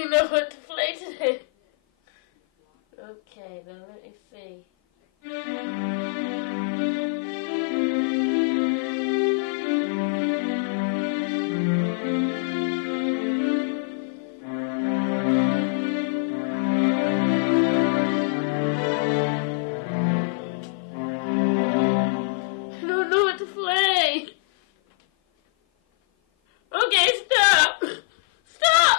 really know what to play today. Okay, now let me see. I don't know what to play. Okay, stop. Stop.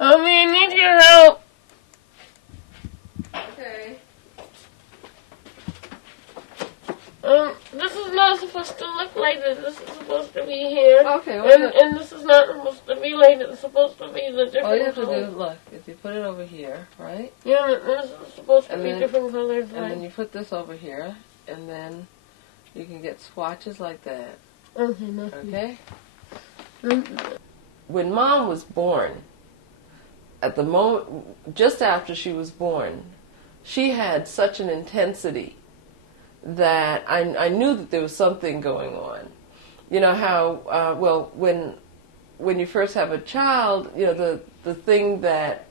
I need your help. Okay. This is not supposed to look like this. This is supposed to be here. Okay. And this is not supposed to be like this. It's supposed to be the different All you have to colors. do, look, is you put it over here, right? Yeah, this is supposed to And be then- different colors. And then you put this over here, and then you can get swatches like that. Okay. Okay? When Mom was born, at the moment, just after she was born, she had such an intensity that I knew that there was something going on. You know how, well, when you first have a child, you know, the thing that,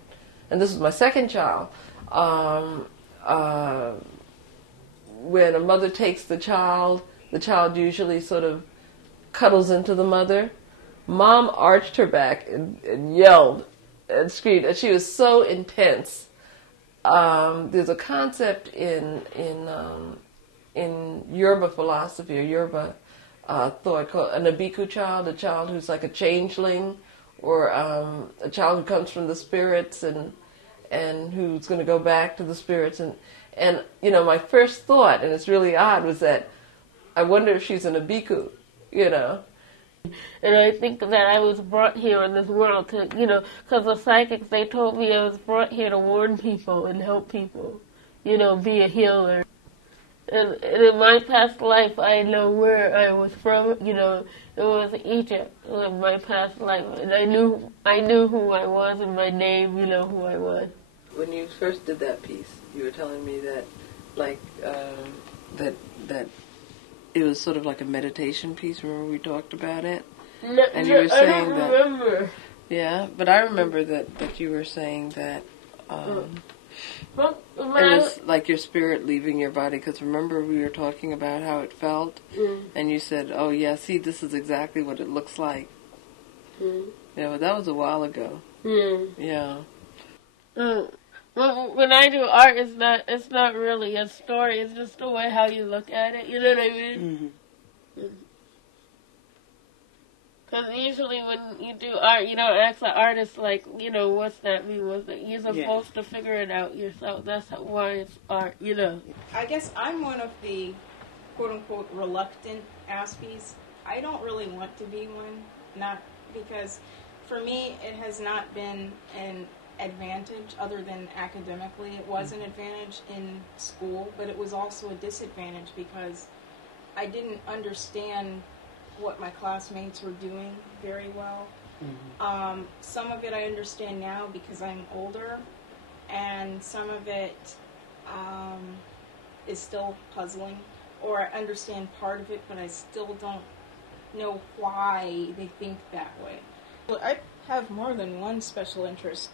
and this was my second child, when a mother takes the child usually sort of cuddles into the mother. Mom arched her back and yelled and screamed, and she was so intense. There's a concept in Yoruba philosophy or Yoruba thought called a Nabiku child, a child who's like a changeling, or a child who comes from the spirits and who's going to go back to the spirits. And you know, my first thought, and it's really odd, was that I wonder if she's an Nabiku, you know. And I think that I was brought here in this world to, you know, because the psychics, they told me I was brought here to warn people and help people, you know, be a healer. And in my past life, I know where I was from, you know, it was Egypt in my past life. And I knew who I was and my name, you know, who I was. When you first did that piece, you were telling me that, like, that it was sort of like a meditation piece. Remember we talked about it? No, and you were saying I don't remember. Yeah, but I remember that you were saying that Well, it was like your spirit leaving your body. Because remember we were talking about how it felt, and you said, "Oh yeah, see, this is exactly what it looks like." Yeah, but that was a while ago. Yeah. Well, when I do art, it's not really a story. It's just the way how you look at it. You know what I mean? Because usually when you do art, you don't ask the artist, like, you know, what's that mean? What's it? You're supposed to figure it out yourself. That's why it's art, you know. I guess I'm one of the quote-unquote reluctant Aspies. I don't really want to be one, not because for me it has not been an advantage other than academically. It was an advantage in school, but it was also a disadvantage because I didn't understand what my classmates were doing very well. Some of it I understand now because I'm older, and some of it is still puzzling, or I understand part of it, but I still don't know why they think that way. Well, I have more than one special interest.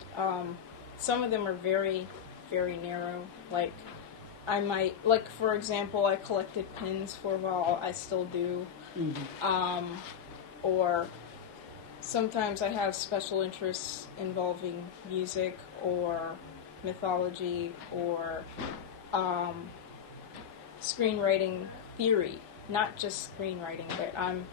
Some of them are very, very narrow. Like, I might, like, for example, I collected pins for a while. I still do. Or sometimes I have special interests involving music or mythology or screenwriting theory. Not just screenwriting, but I'm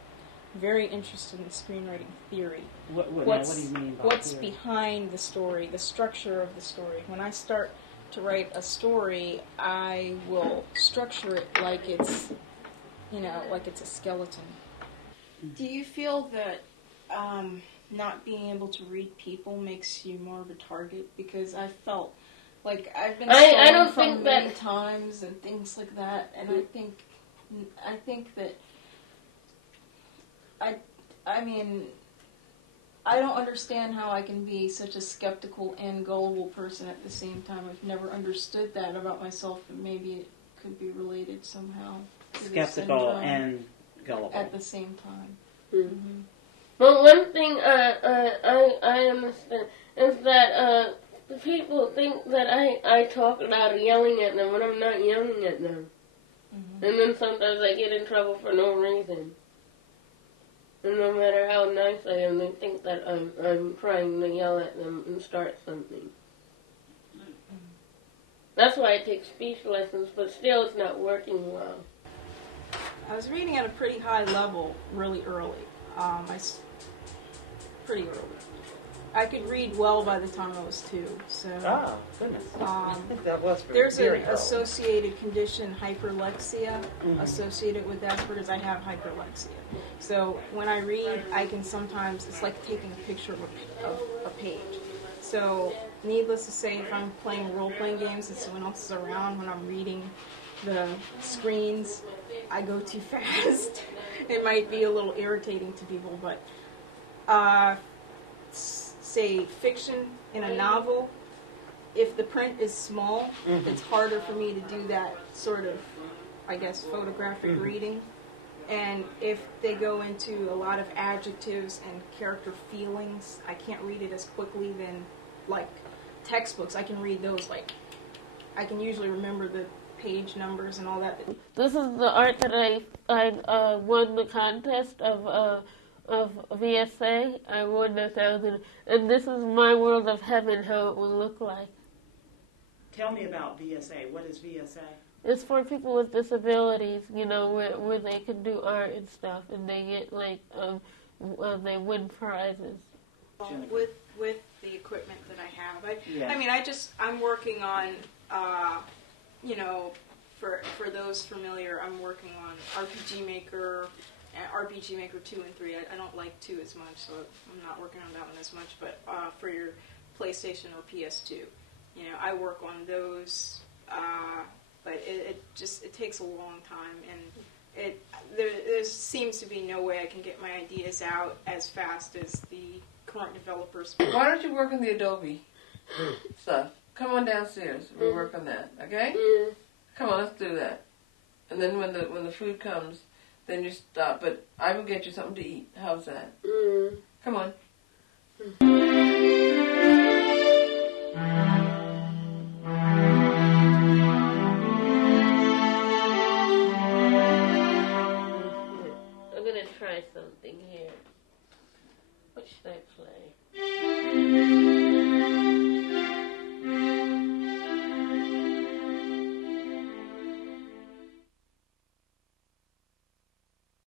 very interested in screenwriting theory. What do you mean by what's theory? behind the story, the structure of the story. When I start to write a story, I will structure it like it's, you know, like it's a skeleton. Do you feel that not being able to read people makes you more of a target? Because I felt like I've been stolen from many times and things like that, and I think that I mean, I don't understand how I can be such a skeptical and gullible person at the same time. I've never understood that about myself, but maybe it could be related somehow. Skeptical and gullible. At the same time. But one thing I understand is that the people think that I talk loud yelling at them when I'm not yelling at them. Mm-hmm. And then sometimes I get in trouble for no reason. And no matter how nice I am, they think that I'm trying to yell at them and start something. Mm-hmm. That's why I take speech lessons, but still it's not working well. I was reading at a pretty high level really early. Pretty early. I could read well by the time I was 2. So. Oh, goodness. That was there's very an associated condition, hyperlexia, associated with Asperger's. I have hyperlexia. So when I read, I can sometimes, it's like taking a picture of a page. So needless to say, if I'm playing role-playing games and someone else is around when I'm reading the screens, I go too fast. It might be a little irritating to people, but say fiction in a novel, if the print is small, it's harder for me to do that sort of, I guess, photographic reading. And if they go into a lot of adjectives and character feelings, I can't read it as quickly than, like, textbooks. I can read those, like, I can usually remember the page numbers and all that. This is the art that I won the contest of VSA. I won 1,000, and this is my world of heaven, how it will look like. Tell me about VSA. What is VSA? It's for people with disabilities, you know, where they can do art and stuff, and they get they win prizes. With the equipment that I have, I mean, I'm working on, you know, for those familiar, I'm working on RPG Maker 2 and 3. I don't like 2 as much, so I'm not working on that one as much. But for your PlayStation or PS2, you know, I work on those. But it takes a long time, and there seems to be no way I can get my ideas out as fast as the current developers. Why don't you work on the Adobe stuff? Come on downstairs. We'll work on that. Okay? Come on, let's do that. And then when the food comes, then you stop. But I will get you something to eat. How's that? Come on. Try something here. What should I play?